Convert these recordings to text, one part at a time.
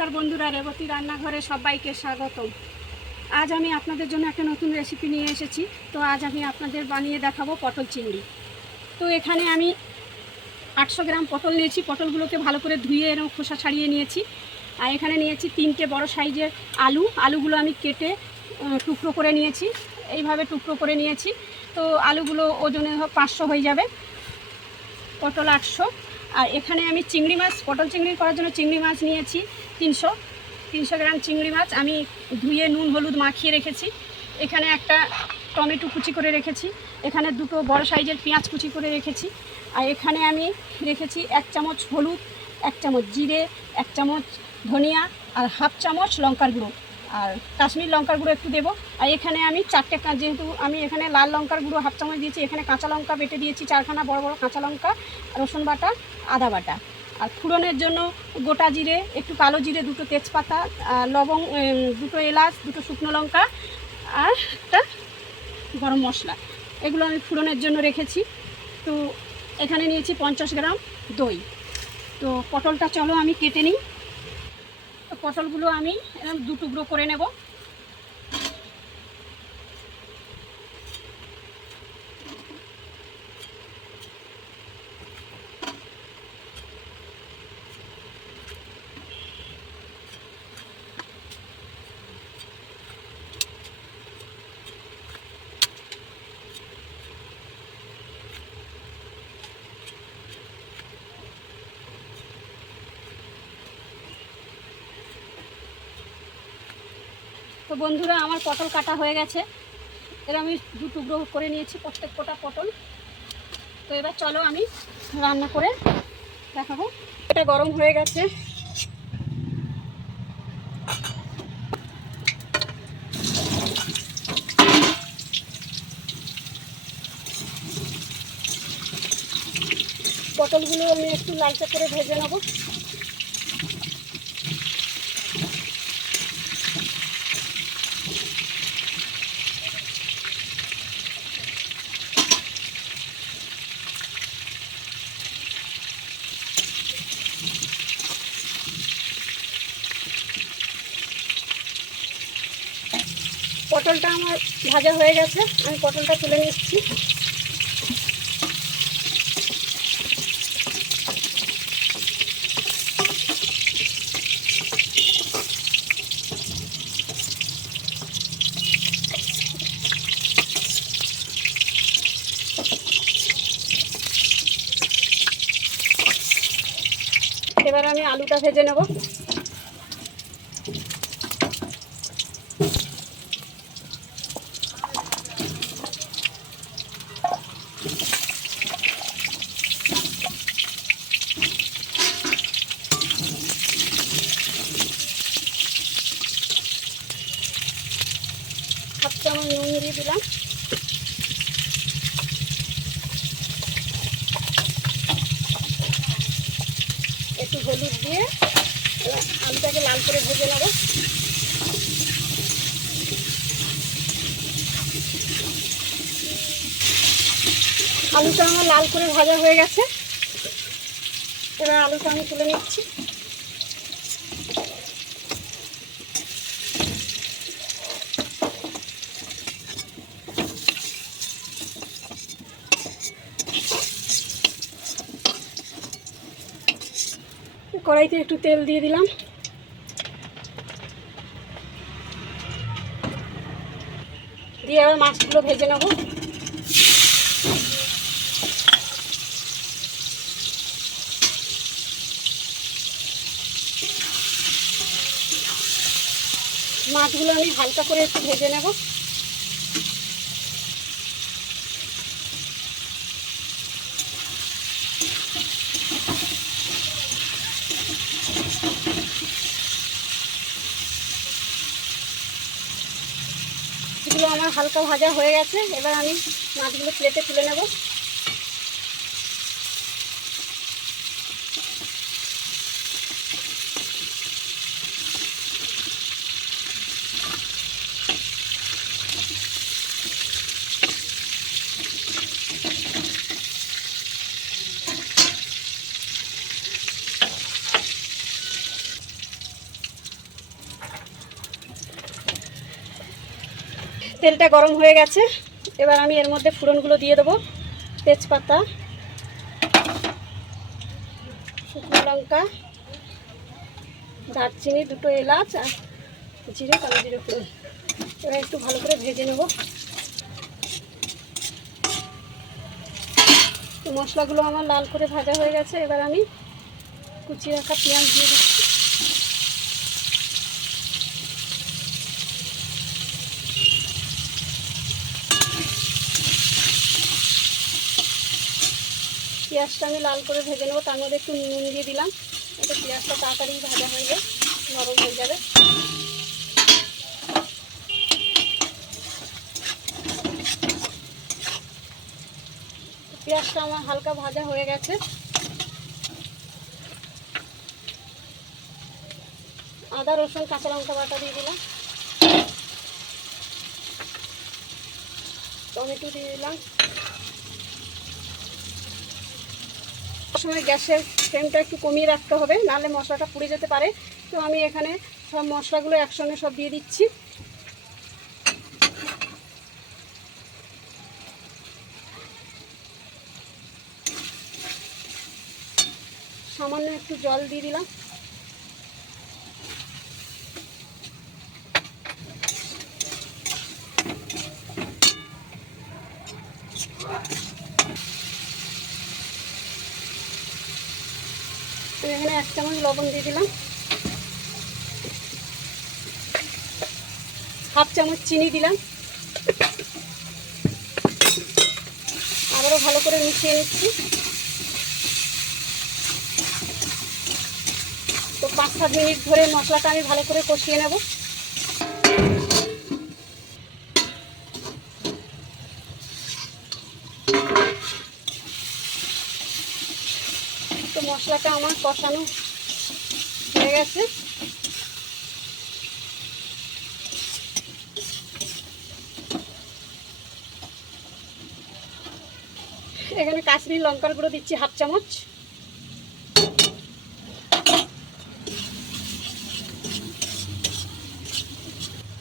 নমস্কার বন্ধুরা, রেবতী রান্নাঘরে সবাইকে স্বাগতম। আজ আমি আপনাদের জন্য একটা নতুন রেসিপি নিয়ে এসেছি। তো আজ আমি আপনাদের বানিয়ে দেখাবো পটল চিংড়ি। তো এখানে আমি 800 গ্রাম পটল নিয়েছি। পটলগুলোকে ভালো করে ধুয়ে এরকম খোসা ছাড়িয়ে নিয়েছি। আর এখানে নিয়েছি 3টে বড় সাইজের আলুগুলো আমি কেটে টুকরো করে নিয়েছি। এইভাবে টুকরো করে নিয়েছি। তো আলুগুলো ওজনে 500 হয়ে যাবে, পটল 800। আর এখানে আমি চিংড়ি মাছ, পটল চিংড়ি করার জন্য চিংড়ি মাছ নিয়েছি 300 গ্রাম চিংড়ি মাছ আমি ধুয়ে নুন হলুদ মাখিয়ে রেখেছি। এখানে একটা টমেটো কুচি করে রেখেছি। এখানে 2টো বড় সাইজের পেঁয়াজ কুচি করে রেখেছি। আর এখানে আমি রেখেছি 1 চামচ হলুদ, 1 চামচ জিরে, 1 চামচ ধনিয়া আর হাফ চামচ লঙ্কার গুঁড়ো, আর কাশ্মীর লঙ্কার গুঁড়ো একটু দেবো। আর এখানে আমি 4টে, যেহেতু আমি এখানে লাল লঙ্কার গুঁড়ো হাফ চামচ দিয়েছি, এখানে কাঁচা লঙ্কা বেটে দিয়েছি 4খানা বড় বড় কাঁচা লঙ্কা, রসুন বাটা, আদা বাটা। আর ফোড়নের জন্য গোটা জিরে, একটু কালো জিরে, 2টো তেজপাতা, লবঙ্গ, 2টো এলাচ, 2টো শুকনো লঙ্কা আর একটা গরম মশলা, এগুলো আমি ফোড়নের জন্য রেখেছি। তো এখানে নিয়েছি 50 গ্রাম দই। তো পটলটা চলো আমি কেটে নিই। তো পটলগুলো আমি 2 টুকরো করে নেব। তো বন্ধুরা, আমার পটল কাটা হয়ে গেছে। এর আমি 2 টুকরো করে নিয়েছি প্রত্যেক কটা পটল। তো এবার চলো আমি রান্না করে দেখাবো। এটা গরম হয়ে গেছে। পটলগুলো আমি একটু লালচে করে ভেজে নেব। পটলটা আমার ভাজা হয়ে গেছে, আমি পটলটা তুলে নিচ্ছি। এবার আমি আলুটা ভেজে নেব। হাফ চামচ নুন দিয়ে দিলাম। একটু হলুদ দিয়ে আলুটাকে লাল করে ভেজে নেব। আলুটা আমার লাল করে ভাজা হয়ে গেছে। এবার আলুটা আমি তুলে নিচ্ছি। কড়াইতে একটু তেল দিয়ে দিলাম। দিয়ে আবার মাছগুলো ভেজে নেব। মাছগুলো আমি হালকা করে একটু ভেজে নেব। এগুলো আমার হালকা ভাজা হয়ে গেছে। এবার আমি মাছগুলো প্লেটে তুলে নেব। তেলটা গরম হয়ে গেছে, এবার আমি এর মধ্যে ফোড়নগুলো দিয়ে দেবো। তেজপাতা, শুকনো লঙ্কা, দারচিনি, 2টো এলাচ আর জিরে, কালো জিরে ফোড়ন। এবার একটু ভালো করে ভেজে নেব। তো মশলাগুলো আমার লাল করে ভাজা হয়ে গেছে, এবার আমি কুচিয়ে রাখা পেঁয়াজ দিয়ে দিচ্ছি। পেঁয়াজটা আমি লাল করে ভেজে নেবো, তার মধ্যে একটু নুন দিয়ে দিলাম, এতে পেঁয়াজটা তাড়াতাড়ি ভাজা হয়ে যাবে, নরম হয়ে যাবে। পেঁয়াজটা আমার হালকা ভাজা হয়ে গেছে, আদা, রসুন, কাঁচা লঙ্কা বাটা দিয়ে দিলাম, টমেটো দিয়ে দিলাম। সময় গ্যাসের ফ্লেমটা একটু কমিয়ে রাখতে হবে, নাহলে মশলাটা পুড়ে যেতে পারে। তো আমি এখানে সব মশলাগুলো একসঙ্গে সব দিয়ে দিচ্ছি। সামান্য একটু জল দিয়ে দিলাম। এখানে 1 চামচ লবণ দিয়ে দিলাম, 1/2 চামচ চিনি দিলাম। আবারও ভালো করে মিশিয়ে নিচ্ছি। তো 5-7 মিনিট ধরে মশলাটা আমি ভালো করে কষিয়ে নেব। তো মশলাটা আমার কষানো হয়ে গেছে। এখানে কাশ্মীরি লঙ্কার গুঁড়ো দিচ্ছি 1/2 চামচ।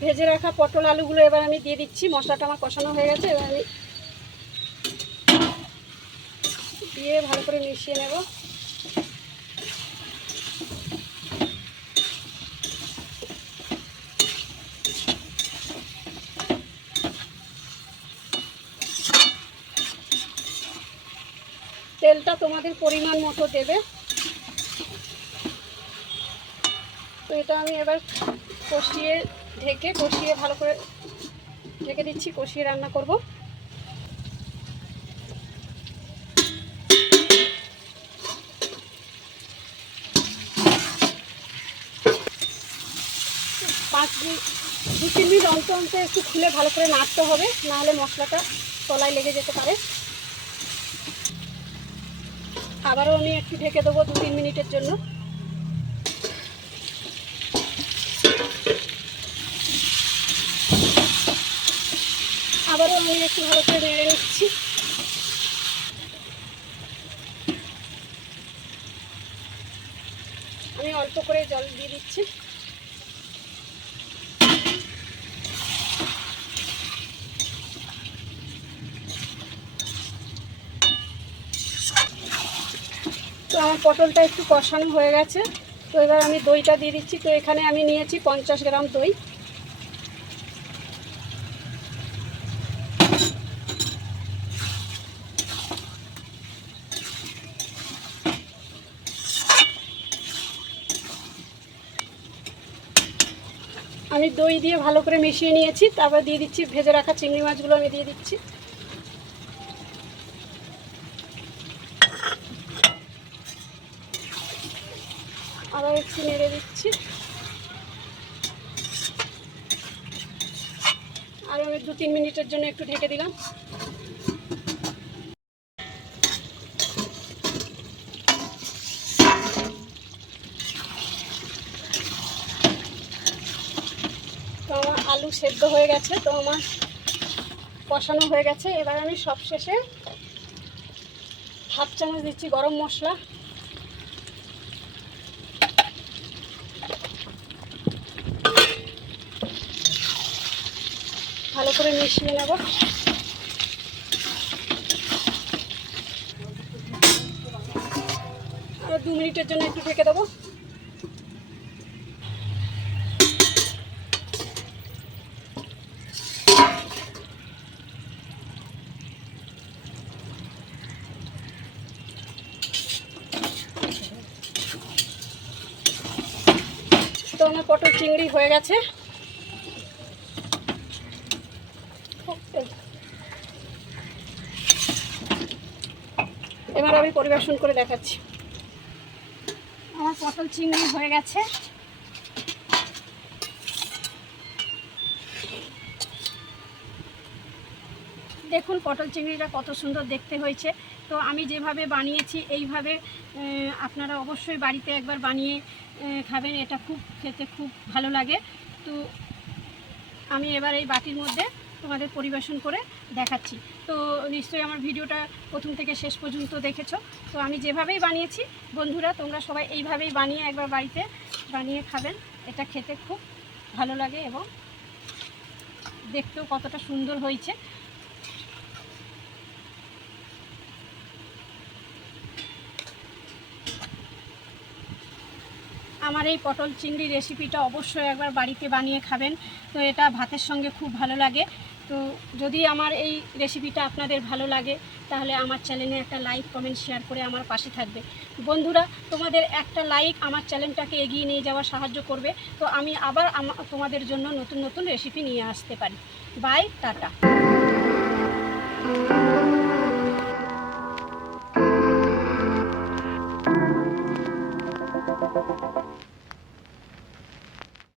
ভেজে রাখা পটল আলুগুলো এবার আমি দিয়ে দিচ্ছি। মশলাটা আমার কষানো হয়ে গেছে, এবার আমি দিয়ে ভালো করে মিশিয়ে নেব। তেলটা তোমাদের পরিমাণ মতো দেবে। তো এটা আমি এবার কষিয়ে ভালো করে ঢেকে দিচ্ছি, কষিয়ে রান্না করব। দু তিন মিনিট অন্তর অন্তর একটু খুলে ভালো করে নাড়তে হবে, নাহলে মশলাটা তলায় লেগে যেতে পারে। আবারও আমি একটু ঢেকে দেবো 2-3 মিনিটের জন্য। আবারও আমি একটু ভালো করে নেড়ে নিচ্ছি। আমি অল্প করে জল দিয়ে দিচ্ছি। তো আমার পটলটা একটু কষানো হয়ে গেছে, তো এবার আমি দইটা দিয়ে দিচ্ছি। তো এখানে আমি নিয়েছি 50 গ্রাম দই। আমি দই দিয়ে ভালো করে মিশিয়ে নিয়েছি, তারপর দিয়ে দিচ্ছি ভেজে রাখা চিংড়ি মাছগুলো আমি দিয়ে দিচ্ছি। আবার একটু নেড়ে দিচ্ছি। আর আমি 2-3 মিনিটের জন্য একটু ঢেকে দিলাম। তো আমার আলু সেদ্ধ হয়ে গেছে, তো আমার কষানো হয়ে গেছে। এবার আমি সবশেষে 1/2 চামচ দিচ্ছি গরম মশলা। ভালো ভালো করে মিশিয়ে নেব। আর 2 মিনিটের জন্য একটু ঢেকে দেবো। তো আমার পটল চিংড়ি হয়ে গেছে। এবার আমি পরিবেশন করে দেখাচ্ছি। আমার পটল চিংড়ি হয়ে গেছে। দেখুন পটল চিংড়িটা কত সুন্দর দেখতে হয়েছে। তো আমি যেভাবে বানিয়েছি এইভাবে আপনারা অবশ্যই বাড়িতে একবার বানিয়ে খাবেন। এটা খুব খেতে খুব ভালো লাগে। তো আমি এবার এই বাটির মধ্যে তোমাদের পরিবেশন করে দেখাচ্ছি। তো নিশ্চয়ই আমার ভিডিওটা প্রথম থেকে শেষ পর্যন্ত দেখেছো। তো আমি যেভাবেই বানিয়েছি, বন্ধুরা তোমরা সবাই এইভাবেই বানিয়ে একবার বাড়িতে বানিয়ে খাবেন। এটা খেতে খুব ভালো লাগে এবং দেখতেও কতটা সুন্দর হয়েছে। আমার এই পটল চিংড়ি রেসিপিটা অবশ্যই একবার বাড়িতে বানিয়ে খাবেন। তো এটা ভাতের সঙ্গে খুব ভালো লাগে। তো যদি আমার এই রেসিপিটা আপনাদের ভালো লাগে তাহলে আমার চ্যানেলে একটা লাইক কমেন্ট শেয়ার করে আমার পাশে থাকবে। বন্ধুরা তোমাদের একটা লাইক আমার চ্যানেলটাকে এগিয়ে নিয়ে যাওয়ার সাহায্য করবে। তো আমি আবার তোমাদের জন্য নতুন নতুন রেসিপি নিয়ে আসতে পারি। Bye, tata.